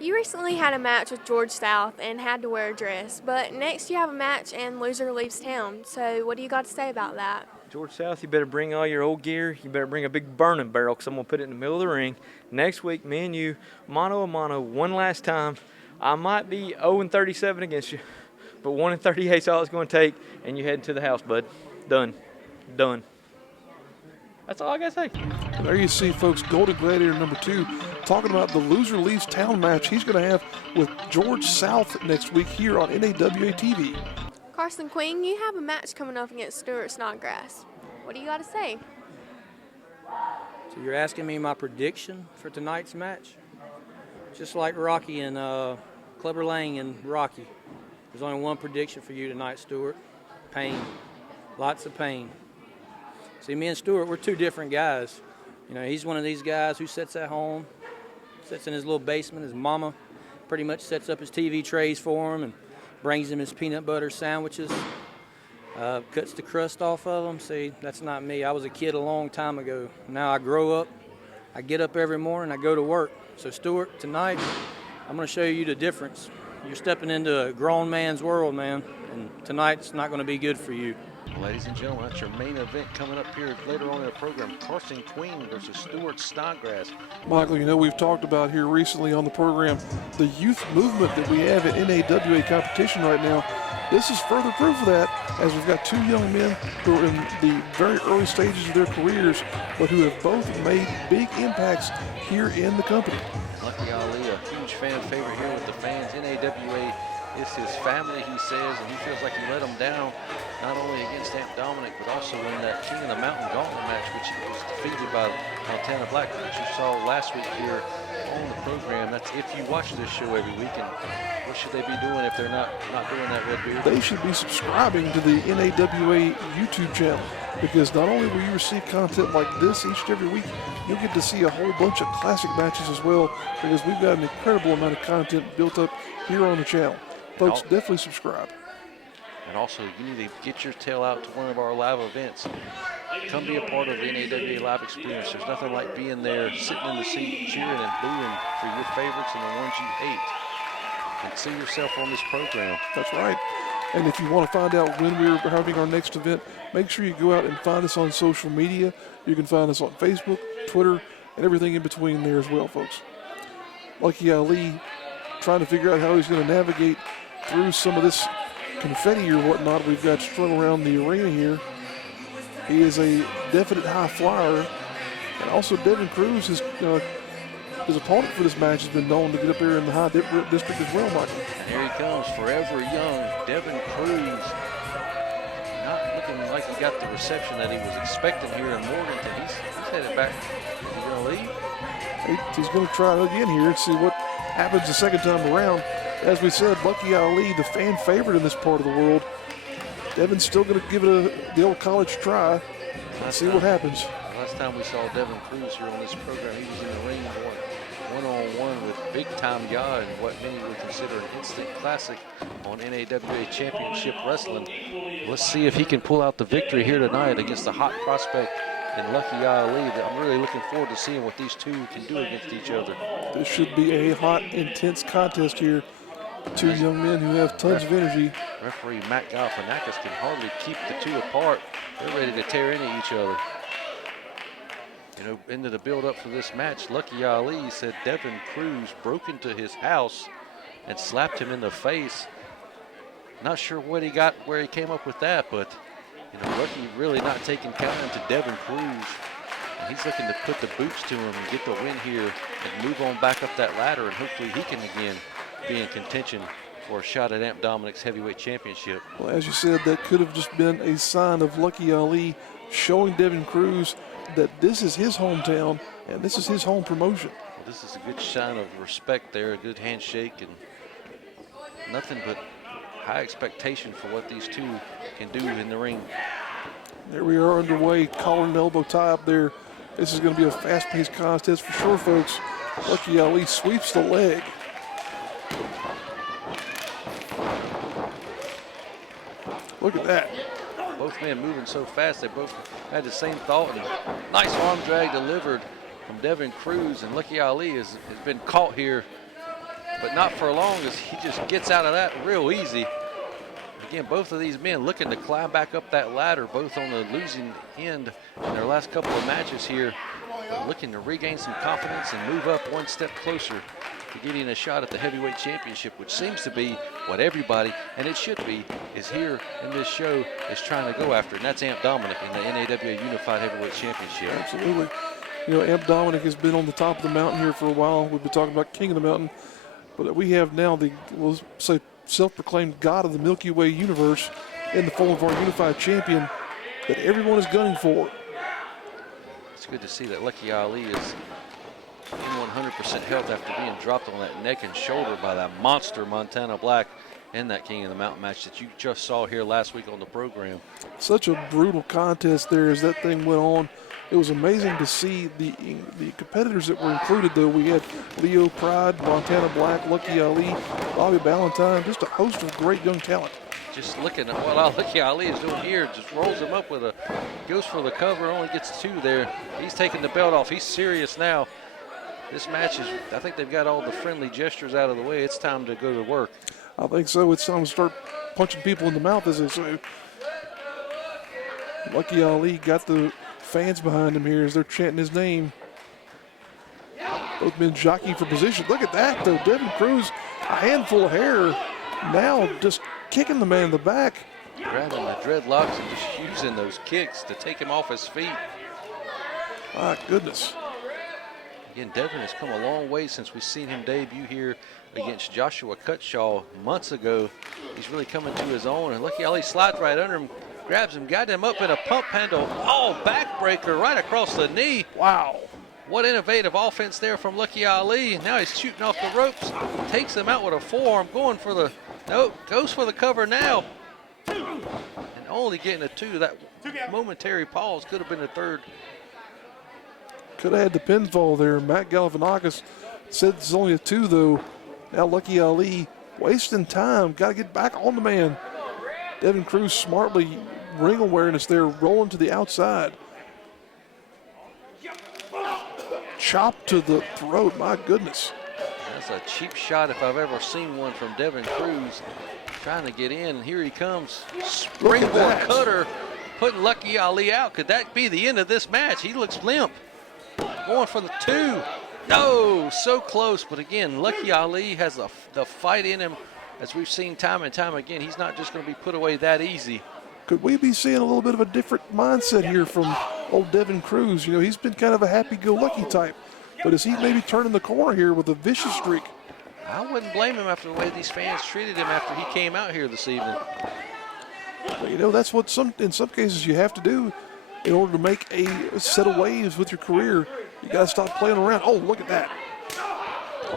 You recently had a match with George South and had to wear a dress, but next you have a match and loser leaves town. So what do you got to say about that? George South, you better bring all your old gear. You better bring a big burning barrel because I'm going to put it in the middle of the ring. Next week, me and you, mano a mano, one last time. I might be 0-37 against you, but 1-38 is all it's going to take, and you head to the house, bud. Done. Done. That's all I got to say. There you see, folks, Golden Gladiator number 2 talking about the loser leaves town match he's going to have with George South next week here on NAWA TV. Karson Queen, you have a match coming up against Stuart Snodgrass. What do you got to say? So you're asking me my prediction for tonight's match? Just like Rocky and Clubber Lang and Rocky. There's only one prediction for you tonight, Stuart. Pain. Lots of pain. See, me and Stuart, we're two different guys. You know, he's one of these guys who sits at home, sits in his little basement. His mama pretty much sets up his TV trays for him and brings him his peanut butter sandwiches, cuts the crust off of them. See, that's not me. I was a kid a long time ago. Now I grow up, I get up every morning, I go to work. So Stuart, tonight, I'm going to show you the difference. You're stepping into a grown man's world, man, and tonight's not going to be good for you. Ladies and gentlemen, that's your main event coming up here later on in the program. Karson Queen versus Stuart Snodgrass. Michael, you know, we've talked about here recently on the program the youth movement that we have at NAWA competition right now. This is further proof of that, as we've got two young men who are in the very early stages of their careers, but who have both made big impacts here in the company. Lucky Ali, a huge fan favorite here with the fans. NAWA is his family, he says, and he feels like he let them down, not only against Amp Dominic, but also in that King of the Mountain Gauntlet match, which he was defeated by Montana Black, which you saw last week here on the program. That's if you watch this show every week. And what should they be doing if they're not doing that, Redbeard? They should be subscribing to the NAWA YouTube channel, because not only will you receive content like this each and every week, you'll get to see a whole bunch of classic matches as well, because we've got an incredible amount of content built up here on the channel. Folks, definitely subscribe. And also, you need to get your tail out to one of our live events. Come be a part of the NAWA live experience. There's nothing like being there, sitting in the seat, cheering and booing for your favorites and the ones you hate. And see yourself on this program. That's right. And if you want to find out when we're having our next event, make sure you go out and find us on social media. You can find us on Facebook, Twitter, and everything in between there as well, folks. Lucky Ali trying to figure out how he's going to navigate through some of this confetti or whatnot we've got strung around the arena here. He is a definite high flyer. And also Devin Cruz, his opponent for this match, has been known to get up there in the high district as well, Michael. And here he comes, forever young, Devin Cruz. Not looking like he got the reception that he was expecting here in Morganton. He's headed back. Is he going to leave? He's going to try it again here and see what happens the second time around. As we said, Lucky Ali, the fan favorite in this part of the world. Devin's still going to give it the old college try and see what happens. Last time we saw Devin Cruz here on this program, he was in the ring one-on-one with big-time guy in what many would consider an instant classic on NAWA Championship Wrestling. Let's see if he can pull out the victory here tonight against the hot prospect in Lucky Ali. I'm really looking forward to seeing what these two can do against each other. This should be a hot, intense contest here. Two young men who have tons of energy. Referee Matt Galifianakis can hardly keep the two apart. They're ready to tear into each other. You know, into the build-up for this match, Lucky Ali said Devin Cruz broke into his house and slapped him in the face. Not sure what he got, where he came up with that, but you know, Lucky really not taking counter to Devin Cruz. And he's looking to put the boots to him and get the win here and move on back up that ladder, and hopefully he can again be in contention for a shot at Amp Dominic's heavyweight championship. Well, as you said, that could have just been a sign of Lucky Ali showing Devin Cruz that this is his hometown and this is his home promotion. Well, this is a good sign of respect there, a good handshake, and nothing but high expectation for what these two can do in the ring. There we are underway, collar and elbow tie up there. This is going to be a fast-paced contest for sure, folks. Lucky Ali sweeps the leg. Look at that. Both men moving so fast, they both had the same thought. And nice arm drag delivered from Devin Cruz, and Lucky Ali has been caught here but not for long, as he just gets out of that real easy. Again, both of these men looking to climb back up that ladder, both on the losing end in their last couple of matches here, looking to regain some confidence and move up one step closer to getting a shot at the heavyweight championship, which seems to be what everybody, and it should be, is here in this show is trying to go after, and that's Amp Dominic in the NAWA Unified Heavyweight Championship. Absolutely. You know, Amp Dominic has been on the top of the mountain here for a while. We've been talking about King of the Mountain, but we have now the, we'll say, self-proclaimed God of the Milky Way universe in the form of our unified champion that everyone is gunning for. It's good to see that Lucky Ali is in 100% health after being dropped on that neck and shoulder by that monster Montana Black in that King of the Mountain match that you just saw here last week on the program. Such a brutal contest there as that thing went on. It was amazing to see the competitors that were included, though. We had Leo Pride, Montana Black, Lucky Ali, Bobby Ballantyne, just a host of great young talent. Just looking at what Lucky Ali is doing here, just rolls him up with a, goes for the cover, only gets 2 there. He's taking the belt off. He's serious now. This match is, I think they've got all the friendly gestures out of the way. It's time to go to work. I think so. It's time to start punching people in the mouth, as they say. Lucky Ali got the fans behind him here as they're chanting his name. Both men jockeying for position. Look at that, though. Devin Cruz, a handful of hair, now just kicking the man in the back. Grabbing the dreadlocks and just using those kicks to take him off his feet. My goodness. Again, Devin has come a long way since we've seen him debut here against Joshua Cutshaw months ago. He's really coming to his own, and Lucky Ali slides right under him, grabs him, got him up in a pump handle. Oh, backbreaker right across the knee. Wow. What innovative offense there from Lucky Ali. Now he's shooting off the ropes, takes him out with a forearm, going for the, nope, goes for the cover now. And only getting a 2. That momentary pause could have been a 3rd. Could have had the pinfall there. Matt Galifianakis said it's only a 2, though. Now Lucky Ali wasting time. Got to get back on the man. Devin Cruz smartly, ring awareness there, rolling to the outside. Chop to the throat, my goodness. That's a cheap shot if I've ever seen one from Devin Cruz. Trying to get in, here he comes. Springboard cutter, putting Lucky Ali out. Could that be the end of this match? He looks limp. Going for the 2. No, so close, but again, Lucky Ali has the fight in him. As we've seen time and time again, he's not just going to be put away that easy. Could we be seeing a little bit of a different mindset here from old Devin Cruz? You know, he's been kind of a happy-go-lucky type, but is he maybe turning the corner here with a vicious streak? I wouldn't blame him after the way these fans treated him after he came out here this evening. But, you know, that's what in some cases you have to do in order to make a set of waves with your career. You got to stop playing around. Oh, look at that.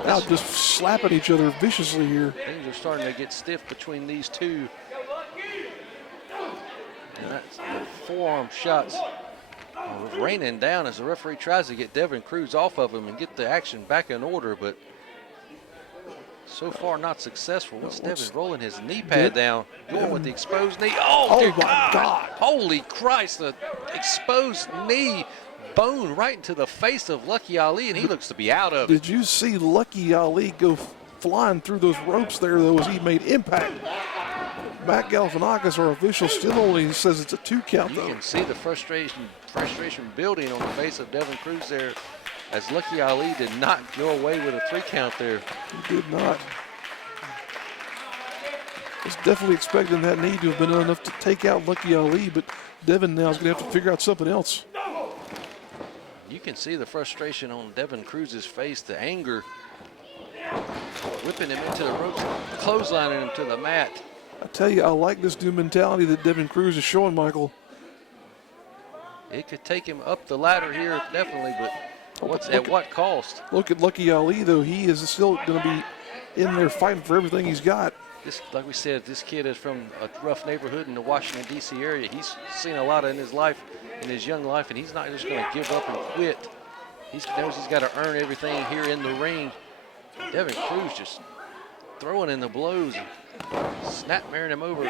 Now just slapping each other viciously here. Things are starting to get stiff between these two. And that's the forearm shots raining down as the referee tries to get Devin Cruz off of him and get the action back in order, but so far not successful. What's Devin rolling his knee pad down, going with the exposed knee. Oh dear God. Holy Christ, the exposed knee bone right into the face of Lucky Ali, and he looks to be out of it. Did you see Lucky Ali go flying through those ropes there, though, as he made impact? Matt Galifianakis, our official, still only says it's a 2 count, though. You can see the frustration building on the face of Devin Cruz there, as Lucky Ali did not go away with a 3 count there. He did not. Was definitely expecting that knee to have been enough to take out Lucky Ali, but Devin now is going to have to figure out something else. You can see the frustration on Devin Cruz's face, the anger, whipping him into the ropes, clotheslining him to the mat. I tell you, I like this new mentality that Devin Cruz is showing, Michael. It could take him up the ladder here, definitely, but at what cost? Look at Lucky Ali, though. He is still going to be in there fighting for everything he's got. This, like we said, this kid is from a rough neighborhood in the Washington, D.C. area. He's seen a lot in his life, in his young life, and he's not just going to give up and quit. He knows he's got to earn everything here in the ring. Devin Cruz just throwing in the blows and snap-marrying him over.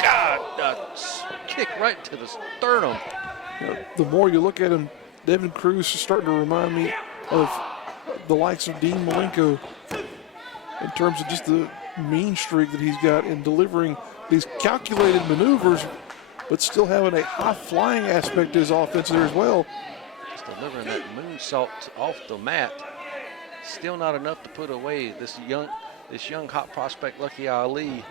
God, a kick right to the sternum. You know, the more you look at him, Devin Cruz is starting to remind me of the likes of Dean Malenko. in terms of just the mean streak that he's got in delivering these calculated maneuvers, but still having a high-flying aspect to his offense there as well. Just delivering that moonsault off the mat. Still not enough to put away this young hot prospect, Lucky Ali.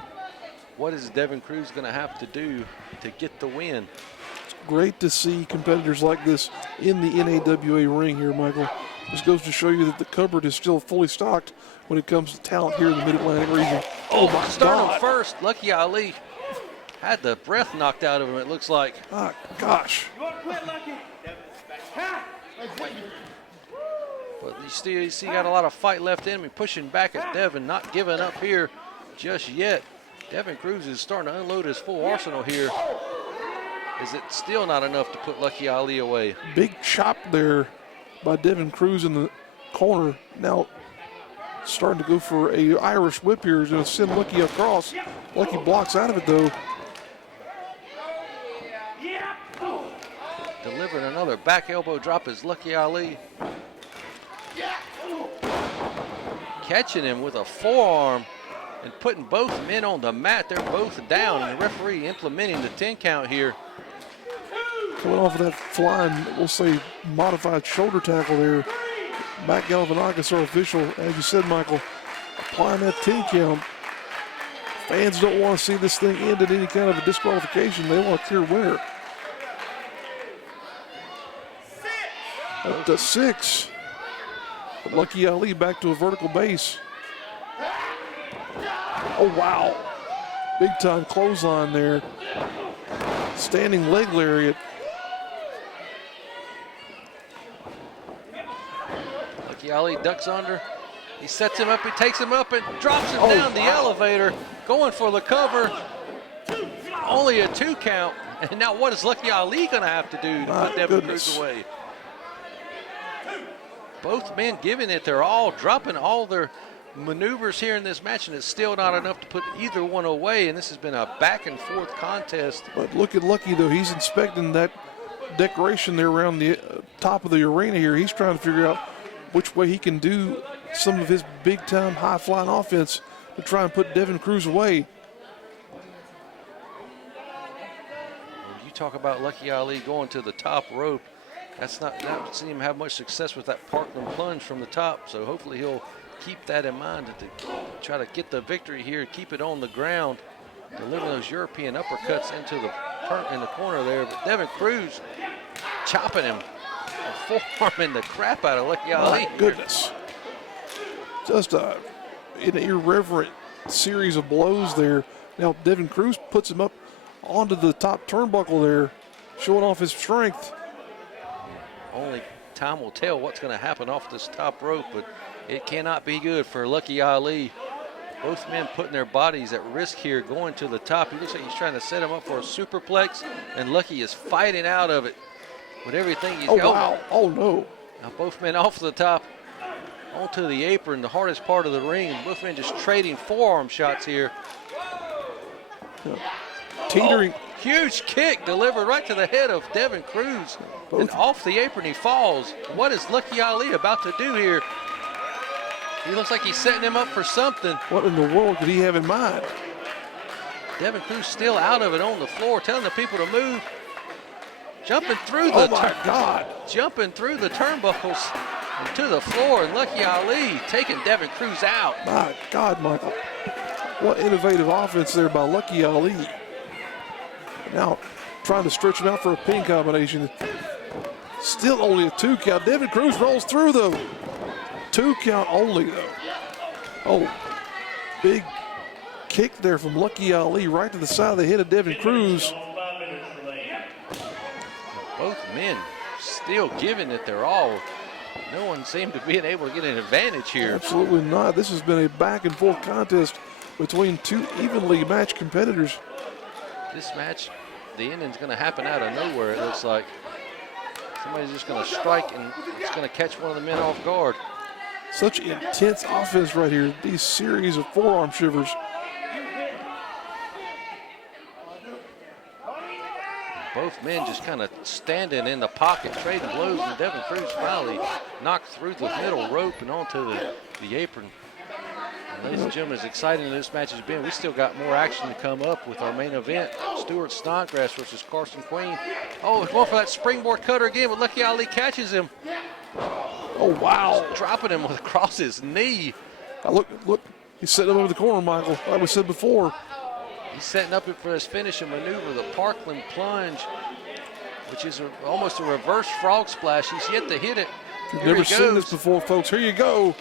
What is Devin Cruz going to have to do to get the win? It's great to see competitors like this in the NAWA ring here, Michael. This goes to show you that the cupboard is still fully stocked when it comes to talent here in the Mid-Atlantic region. Oh my Sternum God. first. Lucky Ali had the breath knocked out of him, it looks like. Ah, gosh. But you see got a lot of fight left in him. Pushing back at Devin, not giving up here just yet. Devin Cruz is starting to unload his full arsenal here. Is it still not enough to put Lucky Ali away? Big chop there by Devin Cruz in the corner. Now starting to go for a Irish whip here. He's going to send Lucky across. Lucky blocks out of it though. Delivering another back elbow drop is Lucky Ali. Catching him with a forearm and putting both men on the mat. They're both down, and the referee implementing the 10 count here. Coming off of that flying, we'll say, modified shoulder tackle there. Matt Galifianakis, our official, as you said, Michael, applying that 10 count. Fans don't want to see this thing end in any kind of a disqualification. They want a clear winner. Up to 6. But Lucky Ali back to a vertical base. Oh, wow. Big time clothesline there. Standing leg lariat. Lucky Ali ducks under. He sets him up, he takes him up and drops him down the elevator. Going for the cover. Only a 2 count. And now what is Lucky Ali going to have to do to put Devin Cruz away? Both men giving it their all, dropping all their maneuvers here in this match, and it's still not enough to put either one away, and this has been a back and forth contest. But look at Lucky though, he's inspecting that decoration there around the top of the arena here. He's trying to figure out which way he can do some of his big time high flying offense to try and put Devin Cruz away. You talk about Lucky Ali going to the top rope. That doesn't seem to have much success with that Parkland plunge from the top, so hopefully he'll keep that in mind to try to get the victory here, keep it on the ground, deliver those European uppercuts into in the corner there. But Devin Cruz chopping him, forearming the crap out of Lucky Ali. My goodness. Just an irreverent series of blows there. Now Devin Cruz puts him up onto the top turnbuckle there, showing off his strength. Only time will tell what's going to happen off this top rope, but it cannot be good for Lucky Ali. Both men putting their bodies at risk here going to the top. He looks like he's trying to set him up for a superplex, and Lucky is fighting out of it with everything he's got. Oh, wow. Oh, no. Now both men off the top onto the apron, the hardest part of the ring. Both men just trading forearm shots here. Teetering. Huge kick delivered right to the head of Devin Cruz. And off the apron he falls. What is Lucky Ali about to do here? He looks like he's setting him up for something. What in the world could he have in mind? Devin Cruz still out of it on the floor, telling the people to move. Jumping through Oh my God. Jumping through the turnbuckles and to the floor, and Lucky Ali taking Devin Cruz out. My God, Michael. What innovative offense there by Lucky Ali. Now trying to stretch him out for a pin combination. Still only a 2 count. Devin Cruz rolls through though. 2 count only though. Oh, big kick there from Lucky Ali right to the side of the head of Devin Cruz. Both men still giving it their all. No one seemed to be able to get an advantage here. Absolutely not. This has been a back and forth contest between 2 evenly matched competitors. This match, the ending's going to happen out of nowhere, it looks like. Somebody's just going to strike, and it's going to catch one of the men off guard. Such intense offense right here. These series of forearm shivers. Both men just kind of standing in the pocket, trading blows, and Devin Cruz finally knocked through the middle rope and onto the apron. Ladies and gentlemen, as exciting as this match has been, we still got more action to come up with our main event. Stuart Snodgrass versus Karson Queen. Oh, he's going for that springboard cutter again, but Lucky Ali catches him. Oh, wow. Just dropping him across his knee. Look, he's setting him over the corner, Michael, like we said before. He's setting up for his finishing maneuver, the Parkland plunge, which is almost a reverse frog splash. He's yet to hit it. If you've never seen this before, folks, here you go.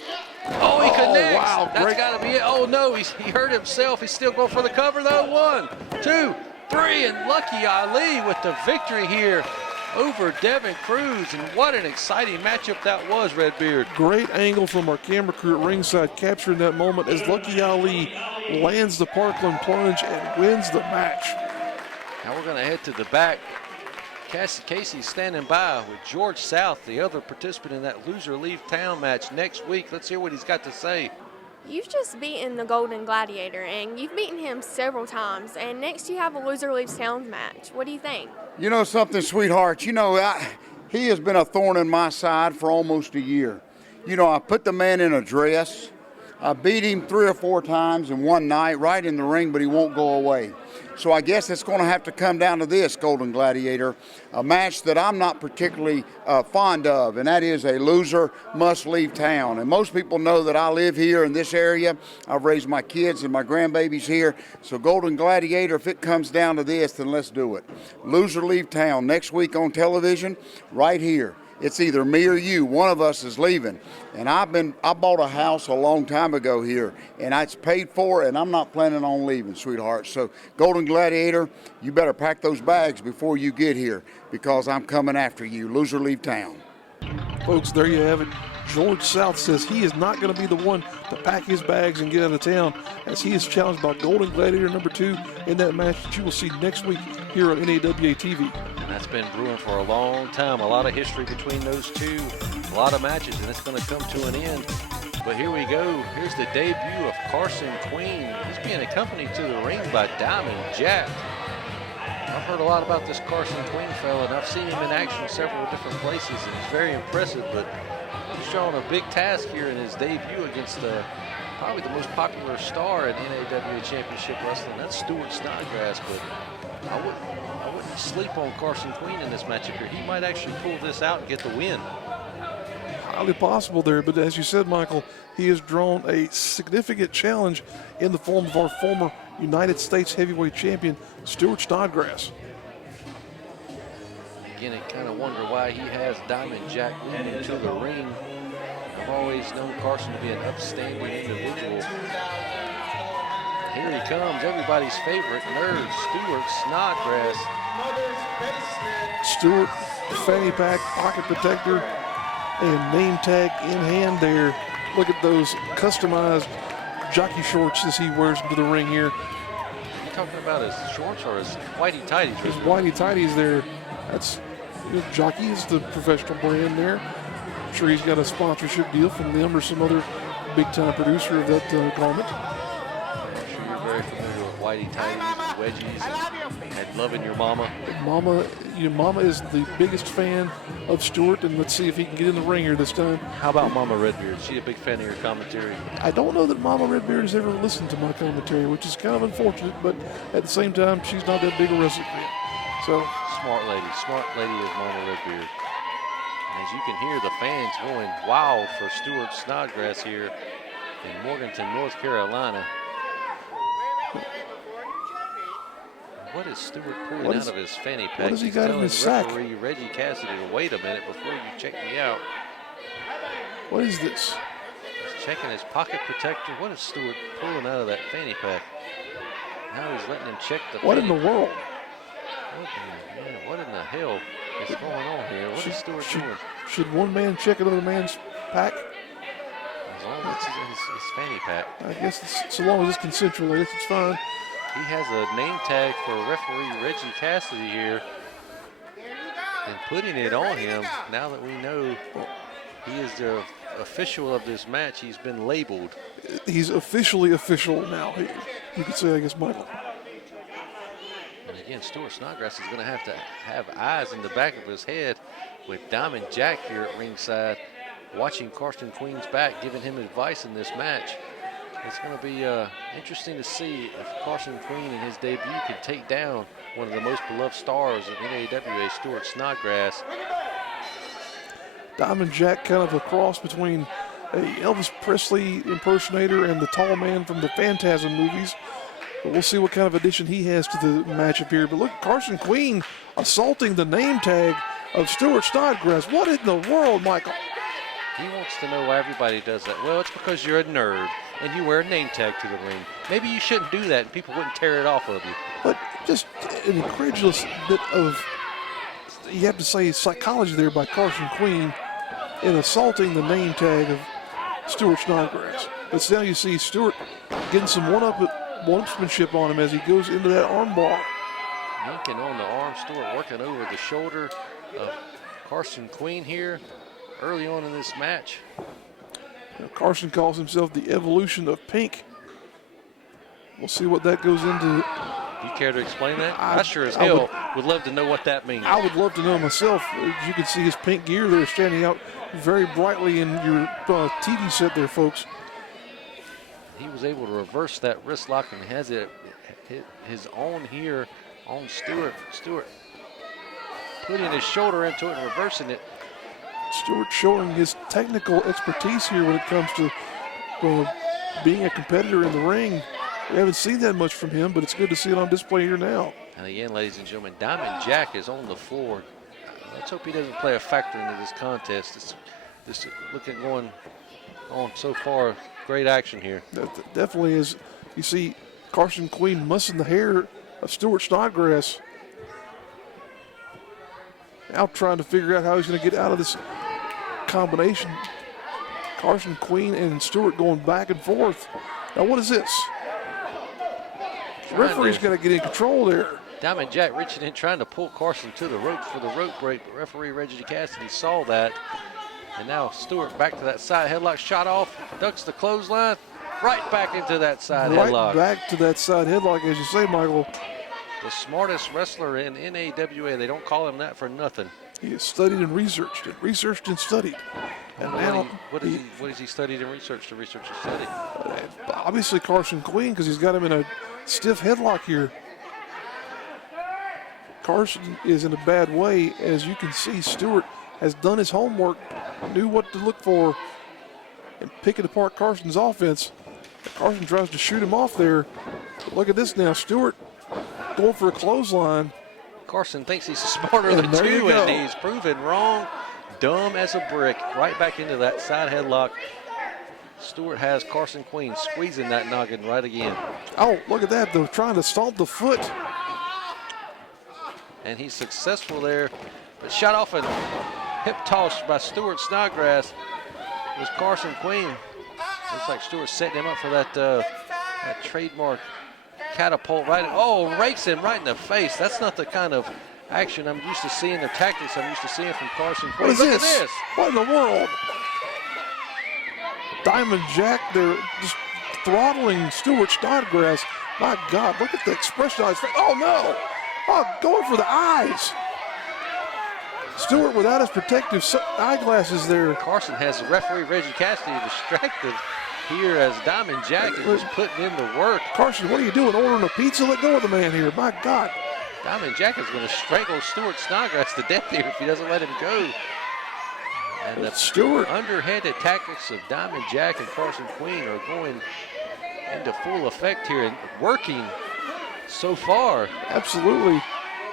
Oh, he connects. Wow, That's got to be it. Oh, no, he hurt himself. He's still going for the cover, though. 1, 2, 3, and Lucky Ali with the victory here over Devin Cruz. And what an exciting matchup that was, Redbeard. Great angle from our camera crew at ringside, capturing that moment as Lucky Ali lands the Parkland plunge and wins the match. Now we're going to head to the back. Casey's standing by with George South, the other participant in that loser leave town match next week. Let's hear what he's got to say. You've just beaten the Golden Gladiator, and you've beaten him several times. And next you have a loser leaves town match. What do you think? You know something, sweetheart? You know, he has been a thorn in my side for almost a year. You know, I put the man in a dress. I beat him 3 or 4 times in one night right in the ring, but he won't go away. So I guess it's going to have to come down to this, Golden Gladiator, a match that I'm not particularly fond of, and that is a loser must leave town. And most people know that I live here in this area. I've raised my kids and my grandbabies here. So Golden Gladiator, if it comes down to this, then let's do it. Loser leave town next week on television, right here. It's either me or you. One of us is leaving. And I bought a house a long time ago here, and it's paid for, and I'm not planning on leaving, sweetheart. So, Golden Gladiator, you better pack those bags before you get here, because I'm coming after you. Loser leave town. Folks, there you have it. George South says he is not going to be the one to pack his bags and get out of town, as he is challenged by Golden Gladiator number 2 in that match that you will see next week here on NAWA TV. And that's been brewing for a long time. A lot of history between those two, a lot of matches, and it's going to come to an end. But here we go. Here's the debut of Karson Queen. He's being accompanied to the ring by Diamond Jack. I've heard a lot about this Karson Queen fella, and I've seen him in action several different places, and he's very impressive. But he's showing a big task here in his debut against probably the most popular star in NAWA Championship Wrestling. That's Stuart Snodgrass, but I wouldn't sleep on Karson Queen in this matchup here. He might actually pull this out and get the win. Highly possible there, but as you said, Michael, he has drawn a significant challenge in the form of our former United States heavyweight champion, Stuart Snodgrass. Again, I kind of wonder why he has Diamond Jack leading to the ring. I've always known Karson to be an upstanding individual. Here he comes, everybody's favorite nerd, Stuart Snodgrass. Stuart, fanny pack, pocket protector, and name tag in hand there. Look at those customized jockey shorts as he wears them to the ring here. Are you talking about his shorts or his whitey tighties? His whitey tighties there. That's, jockey is the professional brand there. I'm sure he's got a sponsorship deal from them or some other big time producer of that garment. I'm sure you're very familiar with whitey tighties and wedgies and loving your mama. Mama is the biggest fan of Stuart, and let's see if he can get in the ring here this time. How about Mama Redbeard? Is she a big fan of your commentary? I don't know that Mama Redbeard has ever listened to my commentary, which is kind of unfortunate, but at the same time, she's not that big a wrestling fan. So smart lady is Mama Redbeard. And as you can hear, the fans going wild for Stuart Snodgrass here in Morganton, North Carolina. What is Stuart pulling out of his fanny pack? What has he got in his sack? Referee Reggie Cassidy to wait a minute before you check me out. What is this? He's checking his pocket protector. What is Stuart pulling out of that fanny pack? Now he's letting him check the What in the world? What in the hell is going on here? What is Stuart doing? Should one man check another man's pack? As long as it's his fanny pack. I guess so long as it's consensual, I guess it's fine. He has a name tag for referee Reggie Cassidy here and putting it on him. Now that we know he is the official of this match, he's been labeled. He's officially official now, you could say, I guess, Michael. And again, Stuart Snodgrass is going to have eyes in the back of his head with Diamond Jack here at ringside, watching Karson Queen's back, giving him advice in this match. It's going to be interesting to see if Karson Queen in his debut can take down one of the most beloved stars of NAWA, Stuart Snodgrass. Diamond Jack, kind of a cross between a Elvis Presley impersonator and the tall man from the Phantasm movies. But we'll see what kind of addition he has to the matchup here. But look, Karson Queen assaulting the name tag of Stuart Snodgrass. What in the world, Michael? He wants to know why everybody does that. Well, it's because you're a nerd and you wear a name tag to the ring. Maybe you shouldn't do that and people wouldn't tear it off of you. But just an incredulous bit of, you have to say, psychology there by Karson Queen in assaulting the name tag of Stuart Snodgrass. But now you see Stuart getting some one-upsmanship on him as he goes into that arm bar. Linking on the arm, Stuart working over the shoulder of Karson Queen here early on in this match. Now, Karson calls himself the evolution of pink. We'll see what that goes into. Do you care to explain that? I sure as hell would love to know what that means. I would love to know myself. As you can see his pink gear there standing out very brightly in your TV set there, folks. He was able to reverse that wrist lock and has it his own here on Stuart. Stuart putting his shoulder into it and reversing it. Stuart showing his technical expertise here when it comes to being a competitor in the ring. We haven't seen that much from him, but it's good to see it on display here now. And again, ladies and gentlemen, Diamond Jack is on the floor. Let's hope he doesn't play a factor into this contest. It's just looking going on so far. Great action here. That definitely is. You see Karson Queen mussing the hair of Stuart Snodgrass. Now trying to figure out how he's going to get out of this combination. Karson Queen and Stuart going back and forth. Now what is this? The referee's got to get in control there. Diamond Jack reaching in, trying to pull Karson to the rope for the rope break. But referee Reggie Cassidy saw that. And now Stuart back to that side headlock, shot off, ducks the clothesline, right back into that side headlock. Right back to that side headlock, as you say, Michael. The smartest wrestler in NAWA. They don't call him that for nothing. He has studied and researched and studied. And now what has he studied and researched and studied? Obviously Karson Queen, because he's got him in a stiff headlock here. Karson is in a bad way. As you can see, Stuart has done his homework, knew what to look for, and picking apart Carson's offense. Karson tries to shoot him off there. But look at this now, Stuart going for a clothesline. Karson thinks he's smarter than two, and he's proven wrong. Dumb as a brick. Right back into that side headlock. Stuart has Karson Queen squeezing that noggin right again. Oh, look at that, though, trying to stomp the foot. And he's successful there. But shot off and hip toss by Stuart Snodgrass. It was Karson Queen. Looks like Stuart's setting him up for that trademark catapult right. Rakes him right in the face. That's not the kind of action I'm used to seeing, the tactics I'm used to seeing from Karson Queen. Look at this. What in the world? Diamond Jack there just throttling Stuart Snodgrass. My God, look at the expression on his face. Oh, no. Oh, going for the eyes. Stuart without his protective eyeglasses there. Karson has referee Reggie Cassidy distracted here as Diamond Jack is just putting in the work. Karson, what are you doing? Ordering a pizza? Let go of the man here. My God. Diamond Jack is going to strangle Stuart Snodgrass to death here if he doesn't let him go. And the Stuart underhanded tactics of Diamond Jack and Karson Queen are going into full effect here and working so far. Absolutely.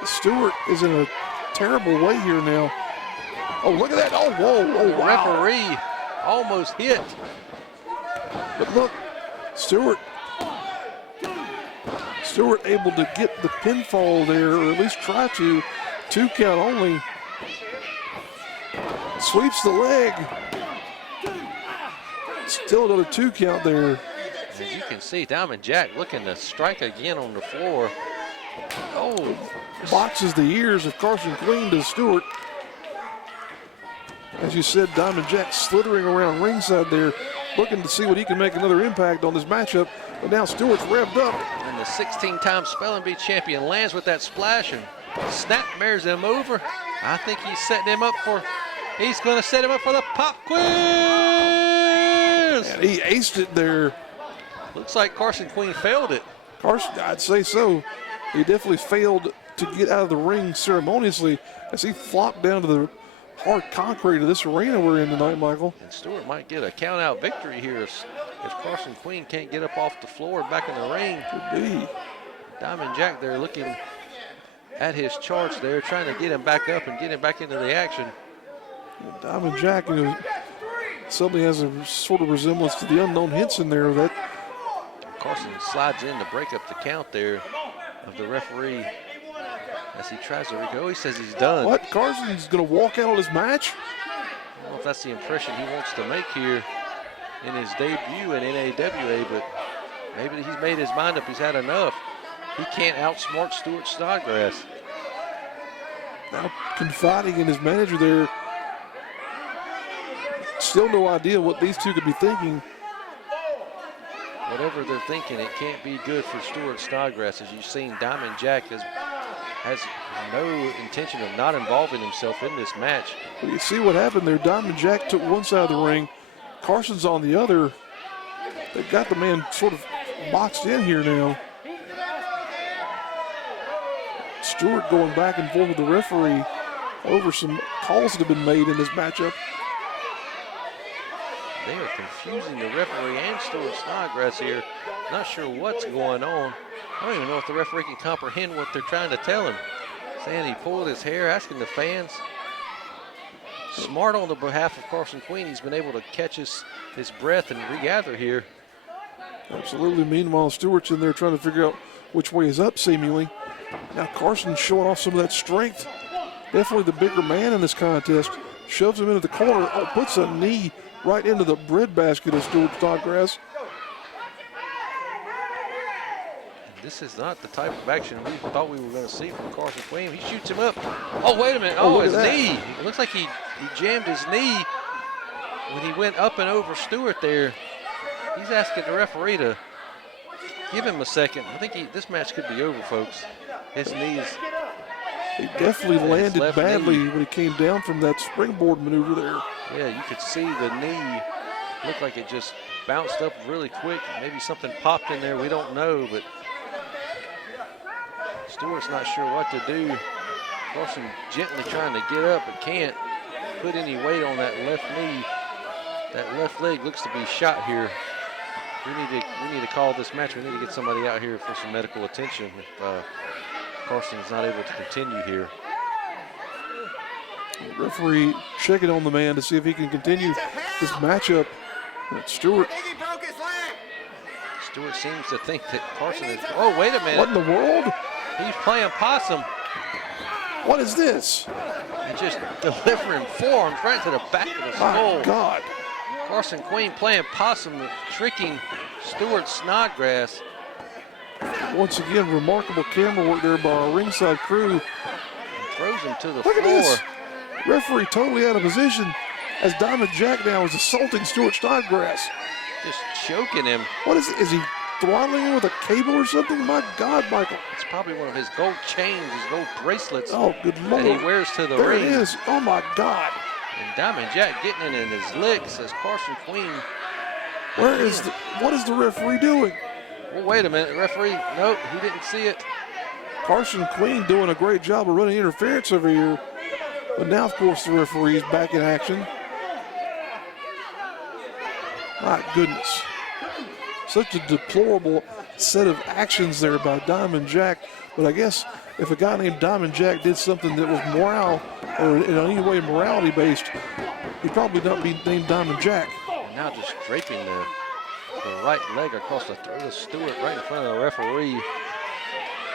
Stuart is in a terrible way here now. Oh, look at that. Oh, whoa. Oh, the referee almost hit. But look, Stuart able to get the pinfall there, or at least try to. 2 count only. Sweeps the leg. Still another 2 count there. And you can see Diamond Jack looking to strike again on the floor. Oh, boxes the ears of Karson Queen to Stuart. As you said, Diamond Jack slithering around ringside there, looking to see what he can make another impact on this matchup. But now Stuart's revved up. And the 16-time Spelling Bee champion lands with that splash and snap bears him over. I think he's setting him up for, he's going to set him up for the pop quiz. And he aced it there. Looks like Karson Queen failed it. Karson, I'd say so. He definitely failed to get out of the ring ceremoniously as he flopped down to the hard concrete of this arena we're in tonight, Michael. And Stuart might get a count-out victory here if Karson Queen can't get up off the floor back in the ring. Could be. Diamond Jack there looking at his charts there, trying to get him back up and get him back into the action. Diamond Jack, suddenly has a sort of resemblance to the unknown Henson there. That Karson slides in to break up the count there of the referee as he tries to go. He says he's done. What? Carson's going to walk out on his match? I don't know if that's the impression he wants to make here in his debut in NAWA, but maybe he's made his mind up. He's had enough. He can't outsmart Stuart Snodgrass. Now confiding in his manager there. Still no idea what these two could be thinking. Whatever they're thinking, it can't be good for Stuart Snodgrass. As you've seen, Diamond Jack has no intention of not involving himself in this match. Well, you see what happened there. Diamond Jack took one side of the ring. Carson's on the other. They got the man sort of boxed in here now. Stuart going back and forth with the referee over some calls that have been made in this matchup. They are confusing the referee and Stuart Snodgrass here. Not sure what's going on. I don't even know if the referee can comprehend what they're trying to tell him. Saying he pulled his hair, asking the fans. Smart on the behalf of Karson Queen. He's been able to catch his breath and regather here. Absolutely. Meanwhile, Stewart's in there trying to figure out which way is up, seemingly. Now Carson's showing off some of that strength. Definitely the bigger man in this contest. Shoves him into the corner. Oh, puts a knee right into the breadbasket of Stuart Snodgrass. This is not the type of action we thought we were going to see from Karson Queen. He shoots him up. Oh, wait a minute. Oh, his knee. It looks like he jammed his knee when he went up and over Stuart there. He's asking the referee to give him a second. I think this match could be over, folks. His knees. He definitely landed badly when he came down from that springboard maneuver there. Yeah, you could see the knee looked like it just bounced up really quick. Maybe something popped in there. We don't know, but Stewart's not sure what to do. Karson gently trying to get up, but can't put any weight on that left knee. That left leg looks to be shot here. We need to call this match. We need to get somebody out here for some medical attention if Karson is not able to continue here. The referee checking on the man to see if he can continue this matchup. Stewart seems to think that Karson is. Oh, wait a minute. What in the world? He's playing possum. What is this? And just delivering forearms right to the back of the skull. My God. Karson Queen playing possum, tricking Stuart Snodgrass. Once again, remarkable camera work there by our ringside crew. And throws him to the Look floor. At this. Referee totally out of position as Diamond Jack now is assaulting Stuart Snodgrass. Just choking him. What is it? Is he throttling him with a cable or something? My God, Michael. It's probably one of his gold chains, his gold bracelets. Oh, good Lord. That he wears to the there ring. There it is. Oh, my God. And Diamond Jack getting it in his licks as Karson Queen. What is the referee doing? Well, wait a minute, referee. Nope, he didn't see it. Karson Queen doing a great job of running interference over here. But now, of course, the referee is back in action. My goodness. Such a deplorable set of actions there by Diamond Jack. But I guess if a guy named Diamond Jack did something that was moral or in any way morality based, he'd probably not be named Diamond Jack. And now just draping the right leg across the throat of Stuart right in front of the referee.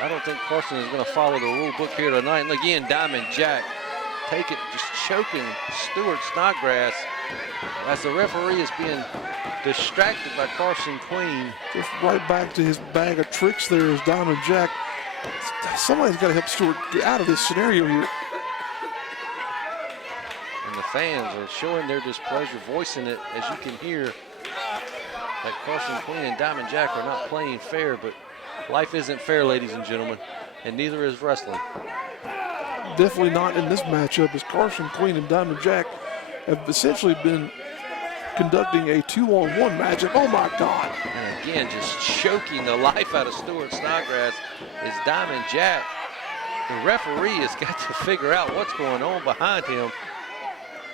I don't think Karson is going to follow the rule book here tonight. And again, Diamond Jack just choking Stuart Snodgrass as the referee is being distracted by Karson Queen. Just right back to his bag of tricks there is Diamond Jack. Somebody's got to help Stuart get out of this scenario here. And the fans are showing their displeasure, voicing it, as you can hear, that Karson Queen and Diamond Jack are not playing fair, but life isn't fair, ladies and gentlemen, and neither is wrestling. Definitely not in this matchup, as Karson Queen and Diamond Jack have essentially been conducting a 2-on-1 matchup. Oh my God. And again, just choking the life out of Stuart Snodgrass is Diamond Jack. The referee has got to figure out what's going on behind him.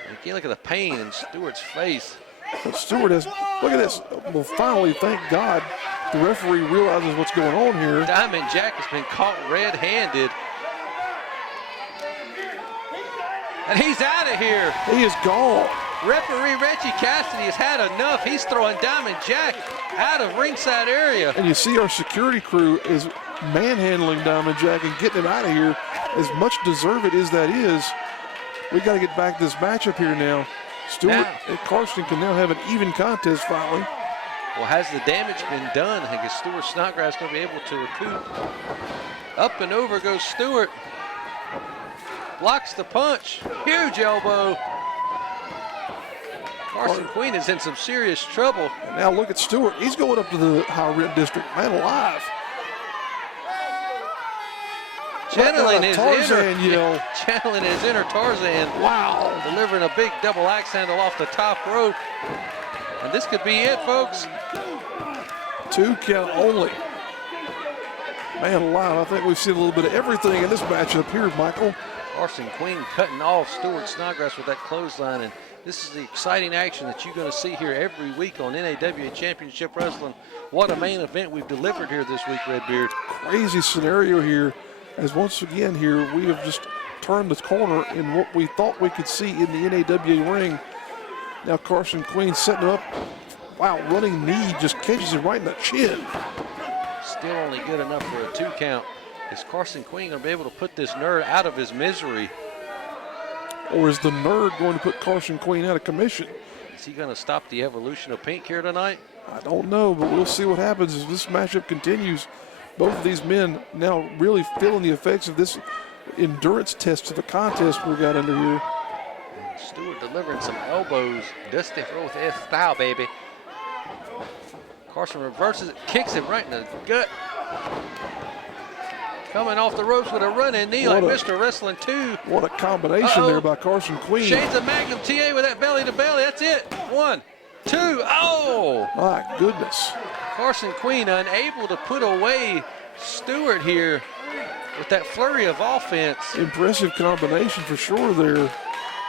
And again, look at the pain in Stuart's face. But Stuart has, look at this. Well, finally, thank God, the referee realizes what's going on here. Diamond Jack has been caught red-handed. And he's out of here. He is gone. Referee Reggie Cassidy has had enough. He's throwing Diamond Jack out of ringside area. And you see our security crew is manhandling Diamond Jack and getting him out of here. As much deserved as that is, we got to get back to this matchup here now. Stuart and Karson can now have an even contest finally. Well, has the damage been done? I think Stuart Snodgrass going to be able to recoup. Up and over goes Stuart. Blocks the punch. Huge elbow. Karson Queen is in some serious trouble. And now look at Stuart. He's going up to the high rent district. Man alive. Channeling his Tarzan yell. Channeling his inner Tarzan. Wow. Delivering a big double axe handle off the top rope. And this could be it, folks. 2 count only. Man alive, I think we've seen a little bit of everything in this matchup here, Michael. Karson Queen cutting off Stuart Snodgrass with that clothesline. And this is the exciting action that you're going to see here every week on NAWA Championship Wrestling. What a main event we've delivered here this week, Redbeard. Crazy scenario here, as once again here, we have just turned the corner in what we thought we could see in the NAWA ring. Now Karson Queen setting him up. Wow, running knee just catches him right in the chin. Still only good enough for a 2 count. Is Karson Queen going to be able to put this nerd out of his misery? Or is the nerd going to put Karson Queen out of commission? Is he going to stop the evolution of Pink here tonight? I don't know, but we'll see what happens as this matchup continues. Both of these men now really feeling the effects of this endurance test to the contest we got under here. Stuart delivering some elbows. Dusty throw with S style, baby. Karson reverses it, kicks him right in the gut. Coming off the ropes with a running knee like Mr. Wrestling 2. What a combination there by Karson Queen. Shades of Magnum TA with that belly to belly. That's it. 1, 2. Oh! My goodness. Karson Queen unable to put away Stuart here with that flurry of offense. Impressive combination for sure there.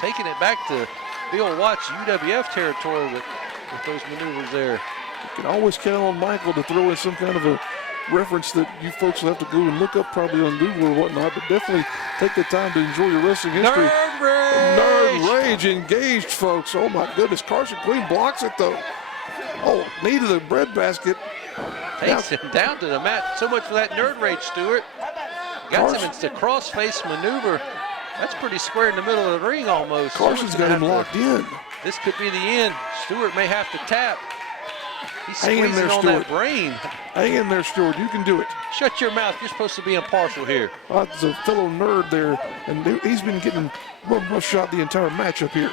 Taking it back to Bill Watts UWF territory with those maneuvers there. You can always count on Michael to throw in some kind of a reference that you folks will have to go and look up probably on Google or whatnot, but definitely take the time to enjoy your wrestling history. Nerd Rage! Nerd Rage engaged, folks. Oh my goodness, Karson Queen blocks it though. Oh, knee to the breadbasket. Takes him down to the mat. So much for that Nerd Rage, Stuart. Got him into cross-face maneuver. That's pretty square in the middle of the ring almost. Karson's got him locked in. This could be the end. Stuart may have to tap. He's Hang in there, squeezing on Stuart. that brain. Hang in there, Stuart. You can do it. Shut your mouth. You're supposed to be impartial here. There's a fellow nerd there, and he's been getting one shot the entire matchup here.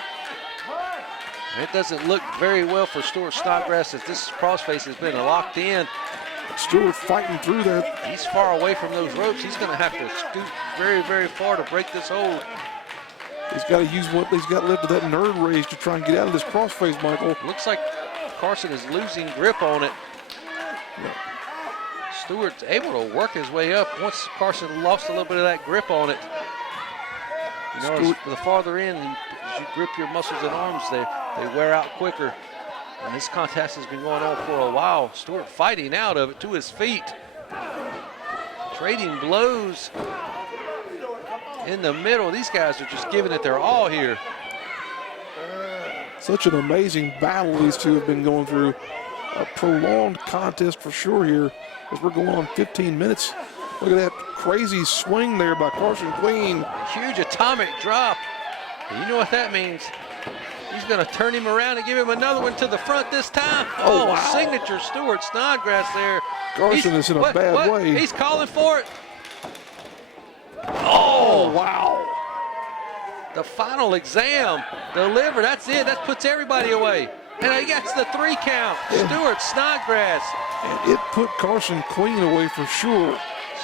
It doesn't look very well for Stuart Snodgrass as this crossface has been locked in. Stuart fighting through that. He's far away from those ropes. He's going to have to scoot very, very far to break this hold. He's got to use what he's got left of that Nerd Rage to try and get out of this crossface, Michael. Looks like Karson is losing grip on it. Stuart's able to work his way up once Karson lost a little bit of that grip on it. You know, as the farther in, as you grip your muscles and arms, they wear out quicker. And this contest has been going on for a while. Stuart fighting out of it to his feet. Trading blows in the middle. These guys are just giving it their all here. Such an amazing battle these two have been going through. A prolonged contest for sure here as we're going on 15 minutes. Look at that crazy swing there by Karson Queen. A huge atomic drop. And you know what that means. He's going to turn him around and give him another one to the front this time. Oh, wow. Signature Stuart Snodgrass there. Karson is in a bad way. He's calling for it. Oh, wow. The final exam delivered. That's it. That puts everybody away. And he gets the 3 count. Stuart Snodgrass. And it put Karson Queen away for sure.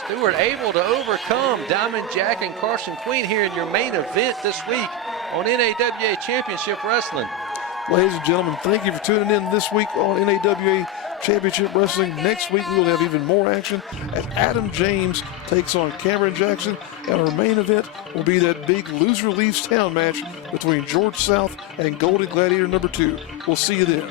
Stuart able to overcome Diamond Jack and Karson Queen here in your main event this week on NAWA Championship Wrestling. Ladies and gentlemen, thank you for tuning in this week on NAWA Championship Wrestling. Next week, we'll have even more action as Adam James takes on Cameron Jackson. And our main event will be that big loser leaves town match between George South and Golden Gladiator #2. We'll see you then.